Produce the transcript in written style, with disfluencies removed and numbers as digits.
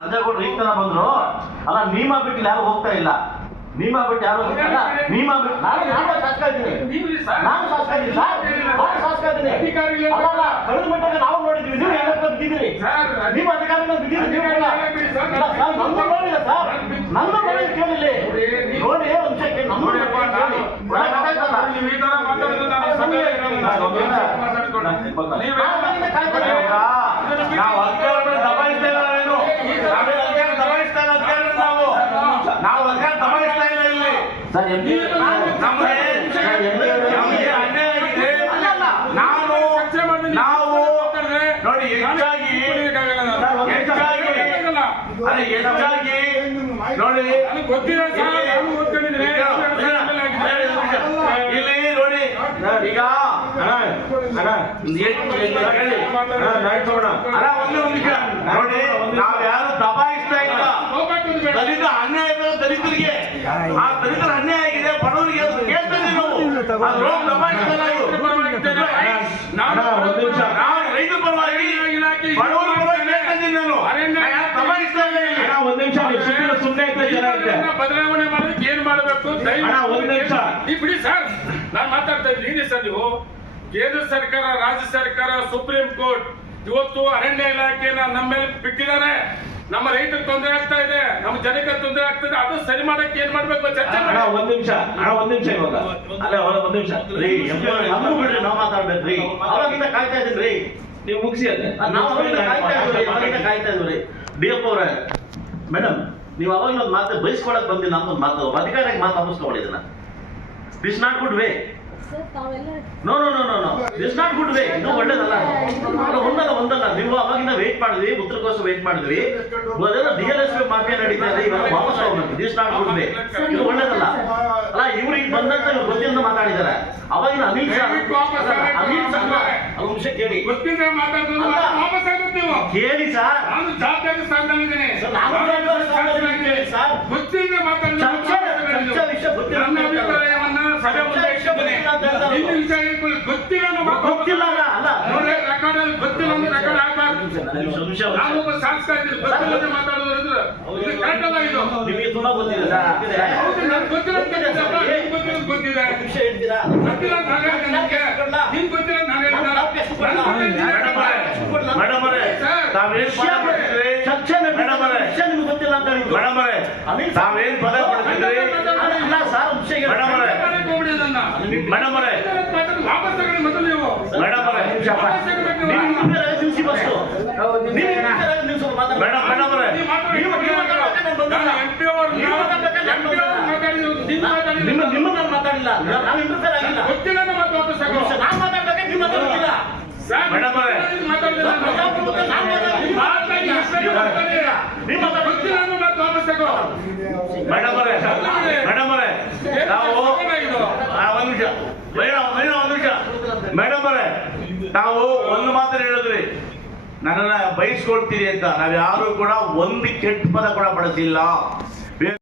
ರಾಜೇಗೌಡರು ಈಗ ತರ ಬಂದ್ರು ಅಲ್ಲ ನೀಮ ಬಿಟ್ಟು ಯಾರು ಹೋಗ್ತಾ ಇಲ್ಲ ನೀಮ ಬಿಟ್ಟು ಯಾರು ನೀಮ ಬಿಟ್ಟು ನಾನು ಶಾಸಕ ಇದ್ದೀನಿ ನಾನು ಶಾಸಕ ಇದ್ದೀನಿ ಅಲ್ಲ ಕಳೆದ ಮಟ್ಟಿಗೆ ನಾವು ನೋಡಿದ್ವಿ ನೀವು ಎಲ್ಲ ಬಿದ್ದಿದ್ದೀರಿ ನೀವು ಅಧಿಕಾರಿಗಳು ಬಿದ್ದಿದ್ದೀರಿ ನೀವು ಕೂಡ ನನ್ನ ನೋಡಿಲ್ಲ ಸರ್ ನನ್ನ ನೋಡಿ ಕೇಳಿಲ್ಲ ನೋಡಿ ಅಂಶಕ್ಕೆ ನಮ್ಮ ನಾವು ಅಧಿಕಾರ ದಬಾಯಿಸ್ತಾ ಇಲ್ಲ ಇಲ್ಲಿ ನಾವು ನೋಡಿ ಹೆಚ್ಚಾಗಿ ನೋಡಿ ಇಲ್ಲಿ ನೋಡಿ ಈಗ ಒಂದು ನಿಮಿಷ ನೋಡಿ ನಾವು ಯಾರು ದಬಾಯಿಸ್ತಾ ಇಲ್ಲ ದಲಿತ ಅನ್ಯಾಯ ದಲಿತರಿಗೆ ಆ ದಲಿತರ ಅನ್ಯಾಯ ಆಗಿದೆ ಬಡವರಿಗೆ ಕೇಳ್ತೇವೆ ನಾವು ರೈತ ಪರವಾಗಿ ಬಡವರ ಪರವಾಗಿ ಕೇಳ್ತೇನೆ ನಾನು ದಬಾಯಿಸ್ತಾ ಇಲ್ಲ ಒಂದ್ ನಿಮಿಷ ಸುಮ್ಮನೆ ಬದಲಾವಣೆ ಮಾಡೋದಕ್ಕೆ ಏನ್ ಮಾಡಬೇಕು ಒಂದ್ ನಿಮಿಷ ಈ ಬಿಡಿ ಸರ್ ನಾನು ಮಾತಾಡ್ತಾ ಇದ್ದೀನಿ ಸರ್ ನೀವು ಕೇಂದ್ರ ಸರ್ಕಾರ ರಾಜ್ಯ ಸರ್ಕಾರ ಸುಪ್ರೀಂ ಕೋರ್ಟ್ ಇವತ್ತು ಅರಣ್ಯ ಇಲಾಖೆನ ನಮ್ಮ ಮೇಲೆ ಬಿಟ್ಟಿದ್ದಾರೆ ನಮ್ಮ ರೈತರಿಗೆ ತೊಂದರೆ ಆಗ್ತಾ ಇದೆ ನಮ್ಮ ಜನಕ್ಕೆ ತೊಂದರೆ ಆಗ್ತದೆ ಅದು ಸರಿ ಮಾಡಕ್ಕೆ ಏನ್ ಮಾಡ್ಬೇಕು ಚರ್ಚೆ ಒಂದ್ ನಿಮಿಷ ಇವಾಗ ಅಲ್ಲ ಒಂದ್ ನಿಮಿಷ ಬಿಡ್ರಿ ನಾವು ಮಾತಾಡ್ಬೇಕ್ರಿ ಅವಾಗಿಂದ ಕಾಯ್ತಾ ಇದೀನಿ ನೀವು ಮುಗಿಸಿ ಕಾಯ್ತಾ ಇದ್ರಿ ಡಿ ಎಫ್ ಅವ್ರೆ ಮೇಡಮ್ ನೀವು ಅವಾಗ ಒಂದು ಮಾತು ಬಯಸ್ಕೊಳಕ್ ಬಂದಿಲ್ಲ ನಮ್ಮೊಂದು ಮಾತು ಅಧಿಕಾರಿಗೆ ಮಾತು ಅನ್ನಿಸ್ಕೊಂಡಿದ್ದೀನ this not good way no no no no no this not good way ಇದು ಒಳ್ಳೇದಲ್ಲ ಒಂದಲ್ಲ ನೀವು ಅವಾಗಿಂದ ವೇಟ್ ಮಾಡಿದ್ವಿ ಉತ್ತರಕ್ಕೋಸ್ಕರ ವೇಟ್ ಮಾಡಿದ್ವಿ DLS ಮಾಫಿಯಾ ನಡೀತಾ ಇದೆ ಇವಾಗ ವಾಪಸ್ ಹೋಗ್ಬೇಕು ದಿಸ್ ನಾಟ್ ಗುಡ್ ವೇ ಇದು ಒಳ್ಳೇದಲ್ಲ ಅಲ್ಲ ಇವ್ರಿಗೆ ಬಂದಂತ ಗೊತ್ತಿಂದ ಮಾತಾಡಿದ್ದಾರೆ ಅವಾಗಿನ ಅನಿಲ್ ಶಾ ಅಂಶ ಕೇಳಿ ಕೇಳಿ ಸರ್ ನಾನು ಜವಾಬ್ದಾರಿ ಸ್ಥಾನದಲ್ಲಿದ್ದೇನೆ ವಿಷಯ ಗೊತ್ತಿಲ್ಲ ಅಲ್ಲ ಗೊತ್ತಿಲ್ಲ ನಾನೊಬ್ಬ ಶಾಸಕ ಇದ್ದೀನಿ ಮಾತಾಡೋದ್ರೆ ನಿಮಗೆ ತುಂಬಾ ಗೊತ್ತಿದೆ ಗೊತ್ತಿದೆ ವಿಷಯ ಹೇಳ್ತೀರಾ ಗೊತ್ತಿಲ್ಲ ಅಂತ ತಾವೇನ್ ಪದ ಪಡ್ತಿದ್ರಿ ನಿಮ್ಮನ್ನ ಮಾತಾಡಿಲ್ಲ ನಾವು ಇಂಟರ್ಫೇರ್ ಆಗಿಲ್ಲ ಗೊತ್ತಿಲ್ಲ ನಾನು ಮಾತಾಡ್ಬೇಕು ನೀವು ಮಾತಾಡ್ತಿಲ್ಲ ಮೇಡಮ್ ಅವರೇ ನಾವು ಒಂದು ಮಾತ್ರ ಹೇಳಿದ್ರಿ ನನ್ನನ್ನ ಬಯಸ್ಕೊಳ್ತೀರಿ ಅಂತ ನಾವ್ ಯಾರು ಕೂಡ ಒಂದು ಕೆಟ್ಟ ಪದ ಕೂಡ ಬಳಸಿಲ್ಲ.